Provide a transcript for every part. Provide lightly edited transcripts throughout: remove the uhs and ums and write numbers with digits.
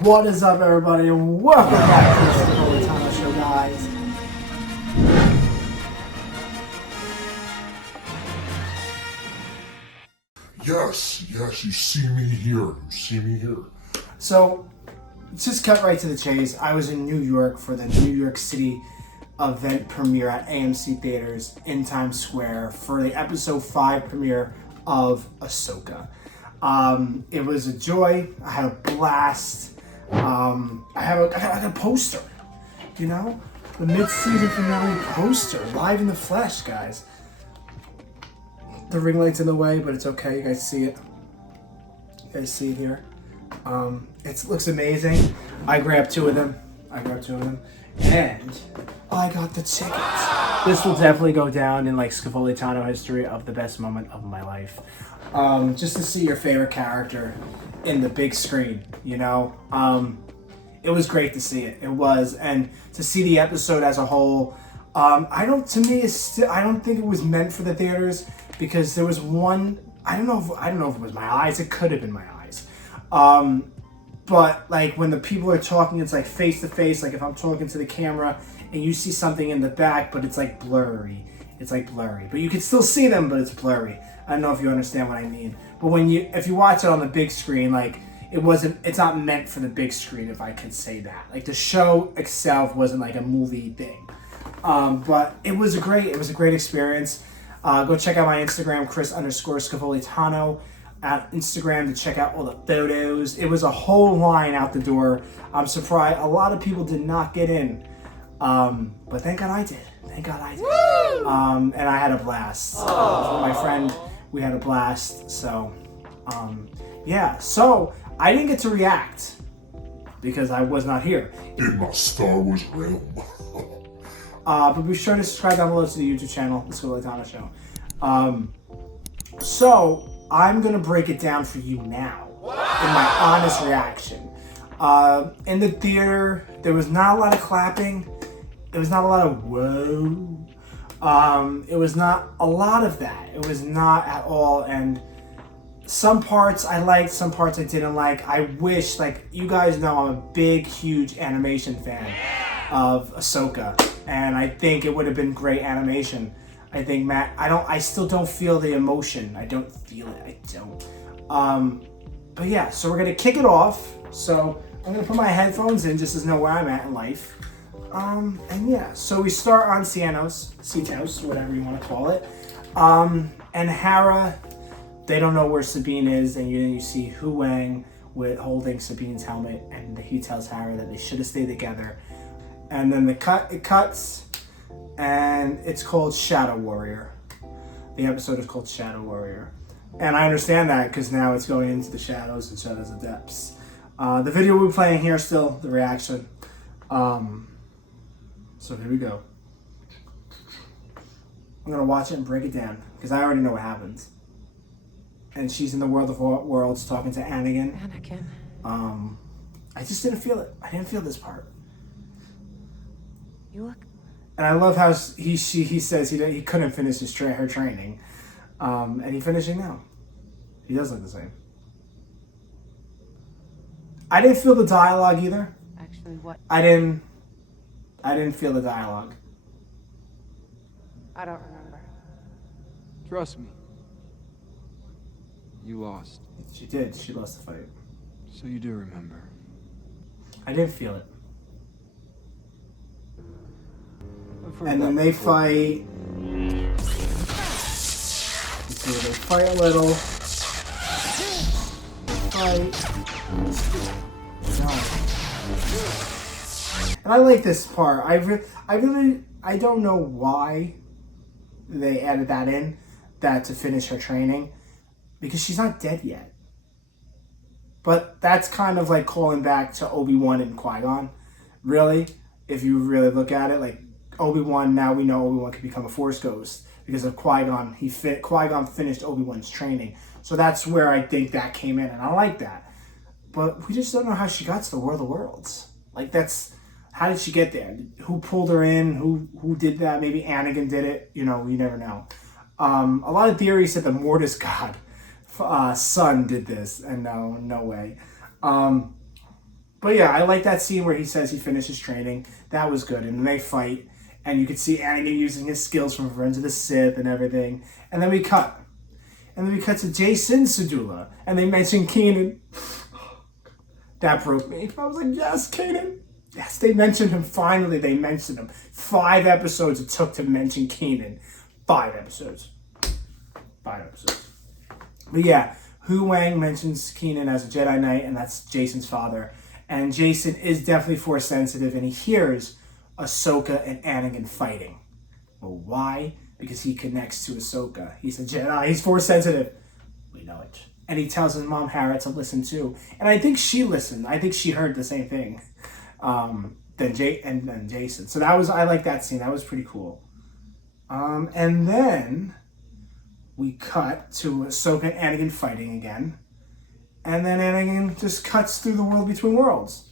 What is up, everybody, and welcome back to the Scevoli Tano Show, guys. Yes, you see me here. So, just cut right to the chase. I was in New York for the New York City event premiere at AMC Theaters in Times Square for the episode 5 premiere of Ahsoka. It was a joy. I had a blast. I got a poster, you know? The mid-season finale poster, live in the flesh, guys. The ring light's in the way, but it's okay. You guys see it. You guys see it here. It looks amazing. I grabbed two of them. And I got the tickets. This will definitely go down in like Scevoli Tano history of the best moment of my life. Just to see your favorite character in the big screen, you know? It was great to see it. It was, and to see the episode as a whole. I don't think it was meant for the theaters because there was one. I don't know if it was my eyes. It could have been my eyes. But like when the people are talking, it's like face to face. Like if I'm talking to the camera and you see something in the back, but it's like blurry. But you can still see them, but it's blurry. I don't know if you understand what I mean. But if you watch it on the big screen, like it's not meant for the big screen, if I can say that. Like the show itself wasn't like a movie thing. But it was a great experience. Go check out my Instagram, Chris_ScevoliTano at Instagram to check out all the photos. It was a whole line out the door. I'm surprised a lot of people did not get in. But thank God I did. Woo! And I had a blast. With my friend, we had a blast. So, yeah. So, I didn't get to react because I was not here. In my Star Wars realm. But be sure to subscribe down below to the YouTube channel, The Scevoli Tano Show. So, I'm going to break it down for you now in my honest reaction. In the theater, there was not a lot of clapping. There was not a lot of whoa. It was not a lot of that. It was not at all. And some parts I liked, some parts I didn't like. I wish, like, you guys know I'm a big, huge animation fan of Ahsoka. And I think it would have been great animation. I think I still don't feel the emotion. I don't feel it. But yeah, so we're gonna kick it off. So I'm gonna put my headphones in just to know where I'm at in life. And yeah, so we start on Cetos, whatever you want to call it. And Hera, they don't know where Sabine is, and then you see Hu Wang holding Sabine's helmet, and he tells Hera that they should have stayed together. And then it cuts, and it's called Shadow Warrior. The episode is called Shadow Warrior. And I understand that because now it's going into the shadows and shadows of depths. The video we're playing here still, the reaction. So here we go. I'm going to watch it and break it down because I already know what happens. And she's in the World of Worlds talking to Anakin. I just didn't feel it. I didn't feel this part. You look. And I love how he says he couldn't finish her training, and he's finishing now. He does look the same. I didn't feel the dialogue either. Actually, what? I didn't feel the dialogue. I don't remember. Trust me. You lost. She did. She lost the fight. So you do remember. I didn't feel it. And then they fight. So they fight a little. And I like this part. I don't know why they added that in, that to finish her training, because she's not dead yet. But that's kind of like calling back to Obi-Wan and Qui-Gon. Really, if you really look at it, like Obi-Wan, now we know Obi-Wan can become a Force Ghost because of Qui-Gon. Qui-Gon finished Obi-Wan's training. So that's where I think that came in, and I like that. But we just don't know how she got to the World of Worlds. Like, how did she get there? Who pulled her in? Who did that? Maybe Anakin did it. You know, you never know. A lot of theories said the Mortis God son did this, and no way. But yeah, I like that scene where he says he finished his training. That was good. And then they fight, and you can see Anakin using his skills from Revenge of the Sith and everything. And then we cut. And then we cut to Jacen Sedula, and they mention Kanan. That broke me. I was like, yes, Kanan. Yes, they mentioned him. Finally, they mentioned him. 5 episodes it took to mention Kanan. 5 episodes. 5 episodes. But yeah, Hu Wang mentions Kanan as a Jedi Knight, and that's Jacen's father. And Jacen is definitely Force sensitive, and he hears Ahsoka and Anakin fighting. Well, why? Because he connects to Ahsoka. He's a Jedi. He's Force sensitive. We know it. And he tells his mom, Hera, to listen too. And I think she listened. I think she heard the same thing than Jacen. So I like that scene. That was pretty cool. And then we cut to Ahsoka and Anakin fighting again. And then Anakin just cuts through the world between worlds.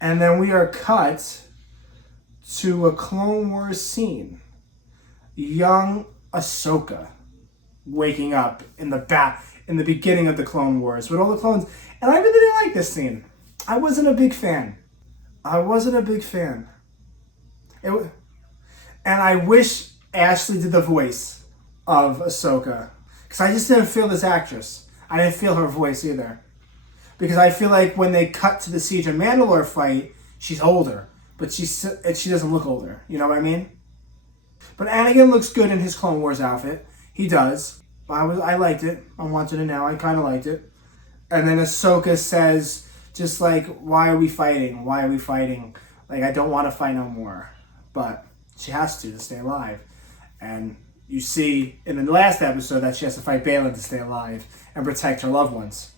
And then we are cut to a Clone Wars scene. Young Ahsoka waking up in the beginning of the Clone Wars with all the clones. And I really didn't like this scene. I wasn't a big fan. And I wish Ashley did the voice of Ahsoka. Because I just didn't feel this actress. I didn't feel her voice either. Because I feel like when they cut to the Siege of Mandalore fight, she's older. But she doesn't look older. You know what I mean? But Anakin looks good in his Clone Wars outfit. He does. I liked it. I'm watching it now. I kind of liked it. And then Ahsoka says, just like, why are we fighting? Why are we fighting? Like, I don't want to fight no more. But she has to stay alive. And you see in the last episode that she has to fight Balin to stay alive and protect her loved ones.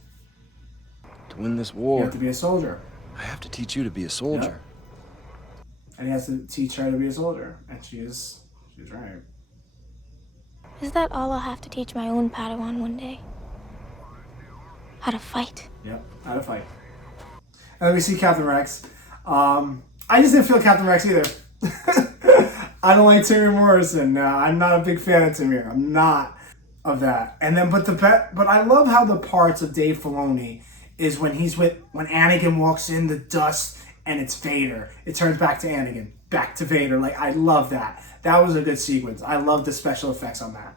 To win this war, You have to be a soldier. I have to teach you to be a soldier. Yep. And he has to teach her to be a soldier. And she's right. Is that all I'll have to teach my own Padawan one day? How to fight. Yep, how to fight. And then we see Captain Rex. I just didn't feel Captain Rex either. I don't like Tamir Morrison. I'm not a big fan of Tamir. I'm not of that. And then, but I love how the parts of Dave Filoni is when Anakin walks in the dust and it's Vader. It turns back to Anakin, back to Vader. Like, I love that. That was a good sequence. I love the special effects on that.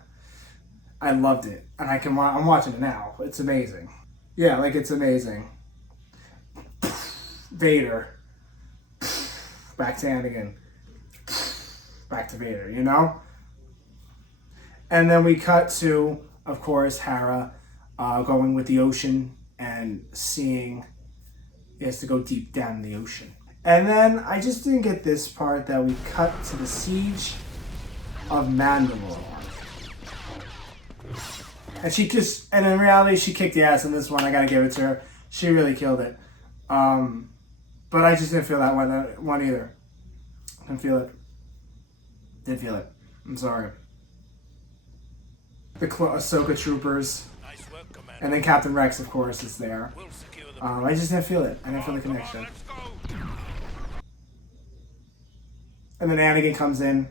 I loved it, and I'm watching it now. It's amazing. Yeah, like, it's amazing. Vader, back to Anakin, back to Vader, you know? And then we cut to, of course, Hera going with the ocean and seeing he has to go deep down in the ocean. And then I just didn't get this part that we cut to the Siege of Mandalore. And in reality, she kicked the ass in this one. I gotta give it to her. She really killed it. But I just didn't feel that one either. Didn't feel it. I'm sorry. The Ahsoka troopers. And then Captain Rex, of course, is there. I just didn't feel it. I didn't feel the connection. And then Anakin comes in.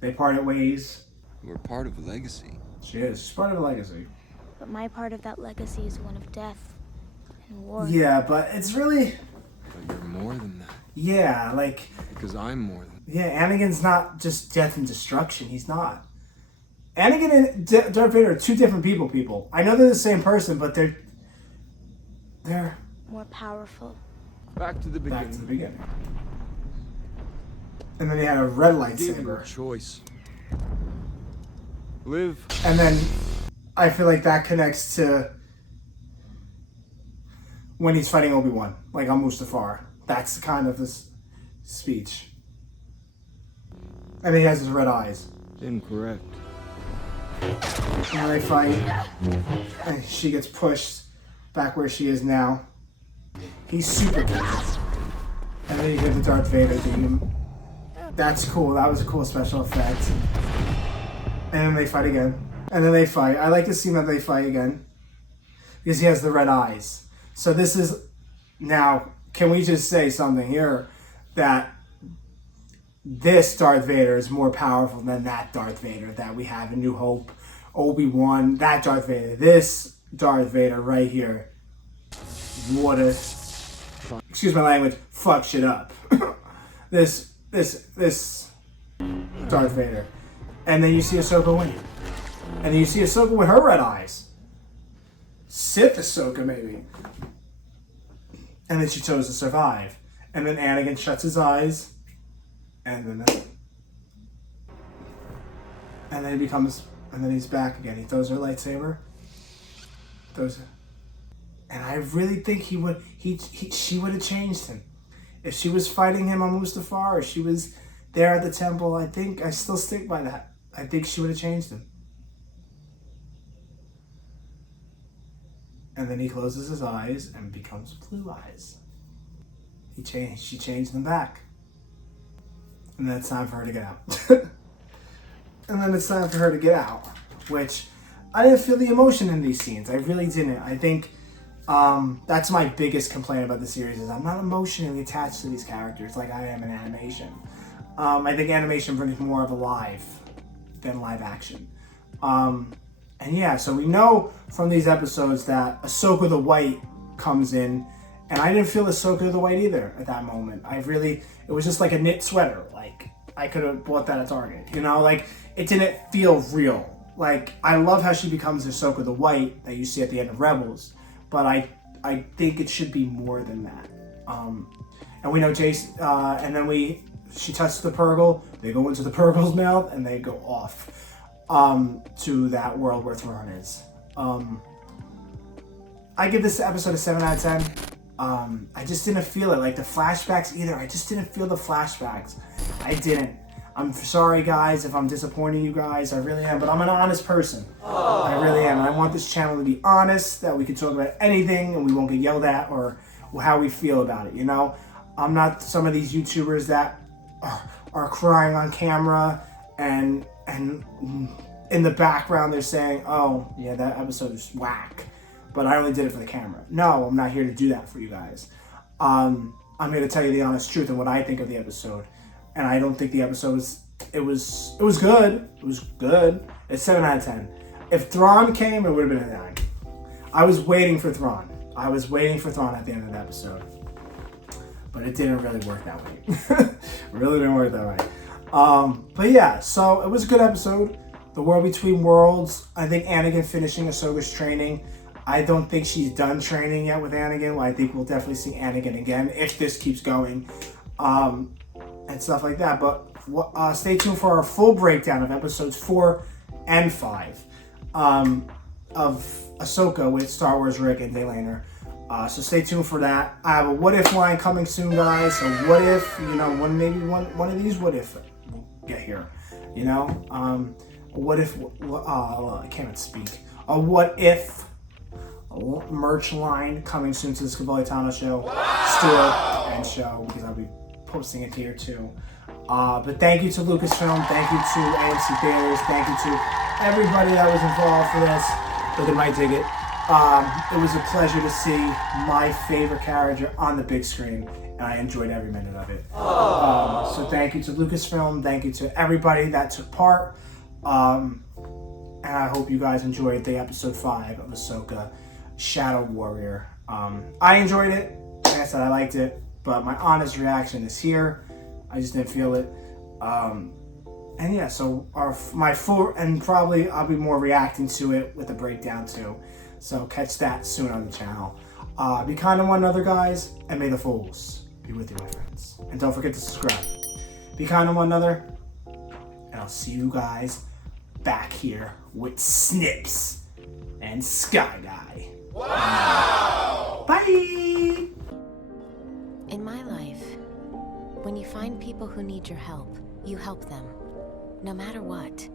They part ways. We're part of a legacy. She is. She's part of a legacy. But my part of that legacy is one of death and war. Yeah, but it's really... But you're more than that. Yeah, like... Because I'm more than that. Yeah, Anakin's not just death and destruction. He's not. Anakin and Darth Vader are two different people. I know they're the same person, but they're more powerful. Back to the beginning. back to the beginning. And then he had a red Give you a lightsaber. choice. Live. And then I feel like that connects to when he's fighting Obi-Wan, like on Mustafar. That's kind of his speech. And he has his red eyes. Incorrect. And they fight. And she gets pushed back where she is now. He's super good. And then you get the Darth Vader theme. That's cool. That was a cool special effect. And then they fight again. And then they fight. I like to see that they fight again. Because he has the red eyes. So this is... Now, can we just say something here? That this Darth Vader is more powerful than that Darth Vader that we have in New Hope, Obi-Wan, that Darth Vader. This Darth Vader right here, woulda, excuse my language, fuck shit up. this Darth Vader. And then you see Ahsoka winning. And then you see Ahsoka with her red eyes. Sith Ahsoka, maybe. And then she chose to survive. And then Anakin shuts his eyes. And then he becomes... And then he's back again. He throws her lightsaber. And I really think she would have changed him. If she was fighting him on Mustafar, or she was there at the temple, I still stick by that. I think she would have changed him. And then he closes his eyes and becomes blue eyes. She changed them back. And then it's time for her to get out. Which, I didn't feel the emotion in these scenes. I really didn't. I think that's my biggest complaint about the series is I'm not emotionally attached to these characters like I am in animation. I think animation brings more of a live than live action. And yeah, so we know from these episodes that Ahsoka the White comes in, and I didn't feel Ahsoka the White either at that moment. It was just like a knit sweater. Like, I could have bought that at Target, you know? Like, it didn't feel real. Like, I love how she becomes Ahsoka the White that you see at the end of Rebels, but I think it should be more than that. And we know Jace, and then she touches the Purgle, they go into the Purgle's mouth, and they go off to that world where Thrawn is. I give this episode a 7 out of 10. I just didn't feel it. Like the flashbacks either. I just didn't feel the flashbacks. I didn't. I'm sorry, guys, if I'm disappointing you guys. I really am. But I'm an honest person. I really am. And I want this channel to be honest, that we can talk about anything and we won't get yelled at or how we feel about it, you know? I'm not some of these YouTubers that are crying on camera and in the background they're saying, oh, yeah, that episode is whack, but I only did it for the camera. No, I'm not here to do that for you guys. I'm here to tell you the honest truth and what I think of the episode. And I don't think the episode was good. It was good. It's 7 out of 10. If Thrawn came, it would have been a 9. I was waiting for Thrawn. at the end of the episode. But it didn't really work that way. It really didn't work that way. But yeah, so it was a good episode. The World Between Worlds. I think Anakin finishing Ahsoka's training. I don't think she's done training yet with Anakin. Well, I think we'll definitely see Anakin again if this keeps going. And stuff like that. But stay tuned for our full breakdown of episodes 4 and 5 of Ahsoka with Star Wars Rick and Daylaner. So stay tuned for that. I have a what if line coming soon, guys. So what if, one of these what if will get here, what if, I can't speak. A what if merch line coming soon to the Scevoli Tano show, store and show, because I'll be posting it here too. But thank you to Lucasfilm, thank you to AMC Theaters, thank you to everybody that was involved for this. Look at my ticket. It was a pleasure to see my favorite character on the big screen, and I enjoyed every minute of it. So thank you to Lucasfilm, thank you to everybody that took part, and I hope you guys enjoyed the episode 5 of Ahsoka Shadow Warrior. I enjoyed it. Like I said, I liked it, but my honest reaction is here. I just didn't feel it. And yeah, so my full, and probably I'll be more reacting to it with a breakdown too. So catch that soon on the channel. Be kind to one another, guys, and may the Force be with you, my friends. And don't forget to subscribe. Be kind to one another, and I'll see you guys back here with Snips and Sky Guy. Wow! Bye! In my life, when you find people who need your help, you help them, no matter what.